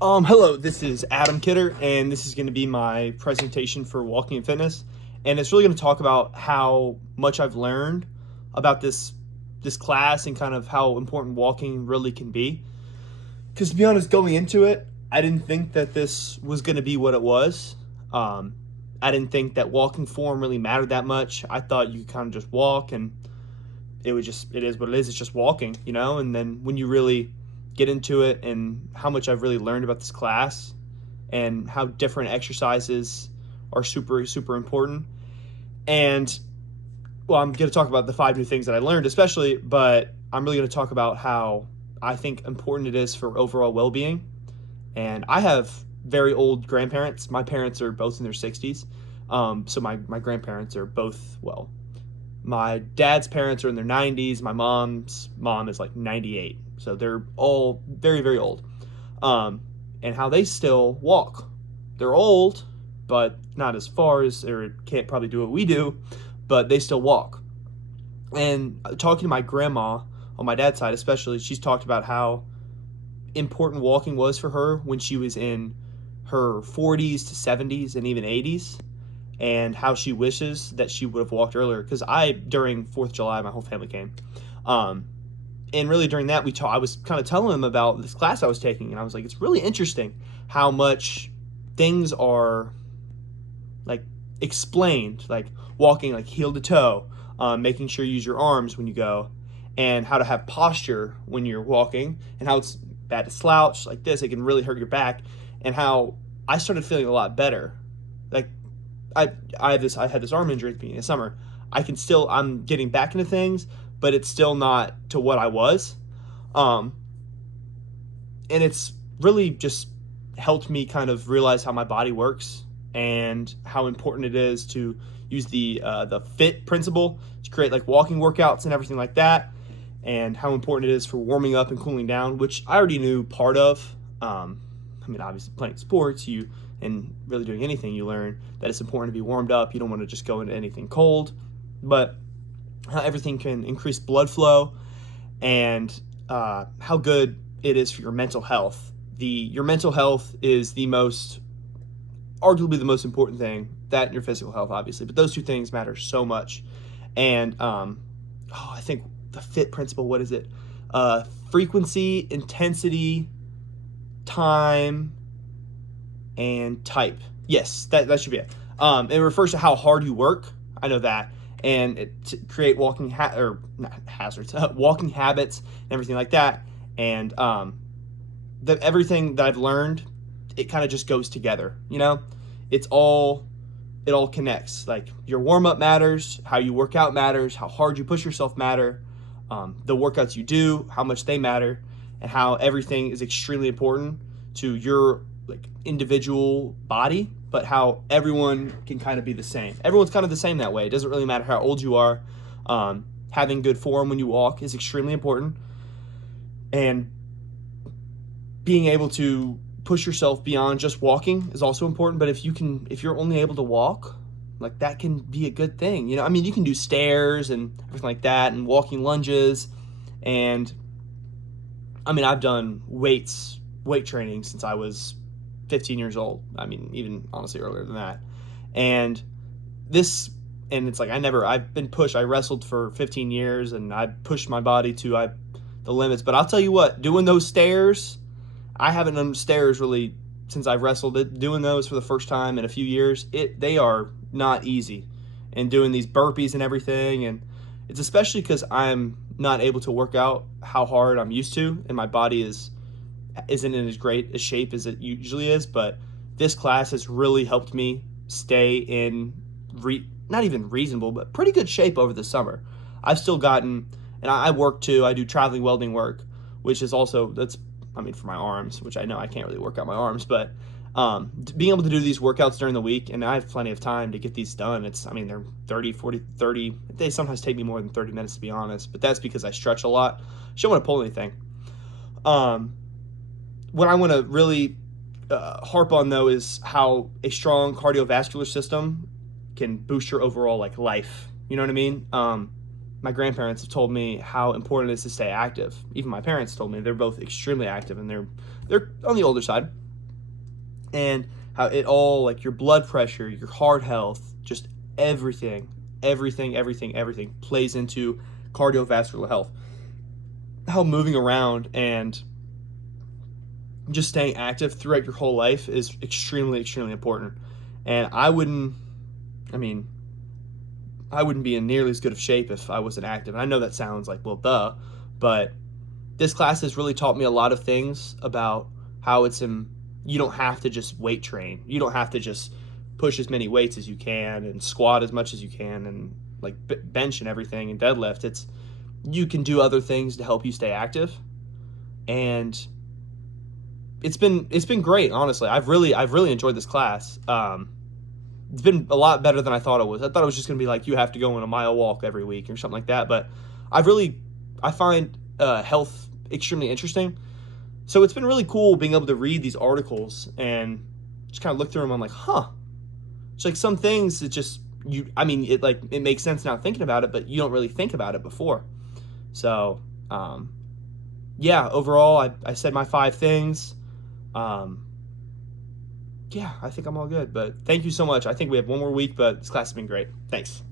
Hello, this is Adam Kidder, and this is going to be my presentation for walking and fitness. And it's really going to talk about how much I've learned about this class and kind of how important walking really can be. Because to be honest, going into it, I didn't think that this was going to be what it was. Um, I didn't think that walking form really mattered that much. I thought you could kind of just walk and it is what it is. It's just walking, you know. And then when you really get into it and how much I've really learned about this class and how different exercises are super important. And well, I'm going to talk about the 5 new things that I learned, especially, but I'm really going to talk about how I think important it is for overall well-being. And I have very old grandparents. My parents are both in their 60s. So my grandparents are both, well, my dad's parents are in their 90s. My mom's mom is like 98. So they're all very old. And how they still walk. They're old, but not as far as, or can't probably do what we do, but they still walk. And talking to my grandma on my dad's side, especially, she's talked about how important walking was for her when she was in her 40s to 70s and even 80s, and how she wishes that she would have walked earlier. Because during 4th of July, my whole family came. And really during that, I was kind of telling them about this class I was taking, and I was like, it's really interesting how much things are like explained, like walking like heel to toe, making sure you use your arms when you go, and how to have posture when you're walking, and how it's bad to slouch like this. It can really hurt your back, and how I started feeling a lot better. Like I had this arm injury at the beginning of summer. I'm getting back into things, but it's still not to what I was. Um, and it's really just helped me kind of realize how my body works and how important it is to use the FIT principle to create like walking workouts and everything like that, and how important it is for warming up and cooling down, which I already knew part of. Obviously playing sports, and really doing anything, you learn that it's important to be warmed up. You don't want to just go into anything cold, but how everything can increase blood flow, and how good it is for your mental health. Your mental health is arguably the most important thing, that and your physical health, obviously, but those two things matter so much. And I think the FIT principle, what is it? Frequency, intensity, time, and type. Yes, that should be it. It refers to how hard you work. I know that. And to create walking walking habits and everything like that. And everything that I've learned, it kind of just goes together. You know, it all connects. Like your warm up matters, how you work out matters, how hard you push yourself matter, the workouts you do, how much they matter, and how everything is extremely important to your like individual body, but how everyone can kind of be the same. Everyone's kind of the same that way. It doesn't really matter how old you are. Having good form when you walk is extremely important, and being able to push yourself beyond just walking is also important. But if you're only able to walk, like that can be a good thing. You know, I mean, you can do stairs and everything like that, and walking lunges, and I mean, I've done weight training since I was 15 years old. I mean, even honestly earlier than that. And it's like I've been pushed. I wrestled for 15 years and I pushed my body to the limits. But I'll tell you what, doing those stairs, I haven't done stairs really since I've wrestled it. Doing those for the first time in a few years, they are not easy. And doing these burpees and everything, and it's especially because I'm not able to work out how hard I'm used to, and my body isn't in as great a shape as it usually is. But this class has really helped me stay in not even reasonable, but pretty good shape over the summer. I've still gotten, and I work too. I do traveling welding work, which is also, for my arms, which I know I can't really work out my arms, but being able to do these workouts during the week, and I have plenty of time to get these done. They're 30, they sometimes take me more than 30 minutes to be honest, but that's because I stretch a lot. I don't want to pull anything. What I want to really harp on though is how a strong cardiovascular system can boost your overall like life. You know what I mean? My grandparents have told me how important it is to stay active. Even my parents told me they're both extremely active, and they're on the older side. and how it all, like your blood pressure, your heart health, just everything, everything plays into cardiovascular health. How moving around and just staying active throughout your whole life is extremely important. And I mean, I wouldn't be in nearly as good of shape if I wasn't active. And I know that sounds like, well, duh, but this class has really taught me a lot of things about how you don't have to just weight train. You don't have to just push as many weights as you can and squat as much as you can and like bench and everything and deadlift. You can do other things to help you stay active. And it's been great, honestly. I've really enjoyed this class. It's been a lot better than I thought it was. I thought it was just going to be like you have to go on a mile walk every week or something like that. But I find health extremely interesting. So it's been really cool being able to read these articles and just kind of look through them. I'm like, huh. It's like some things it just it makes sense now thinking about it, but you don't really think about it before. So yeah, overall I said my 5 things. Yeah, I think I'm all good. But thank you so much. I think we have one more week, but this class has been great. Thanks.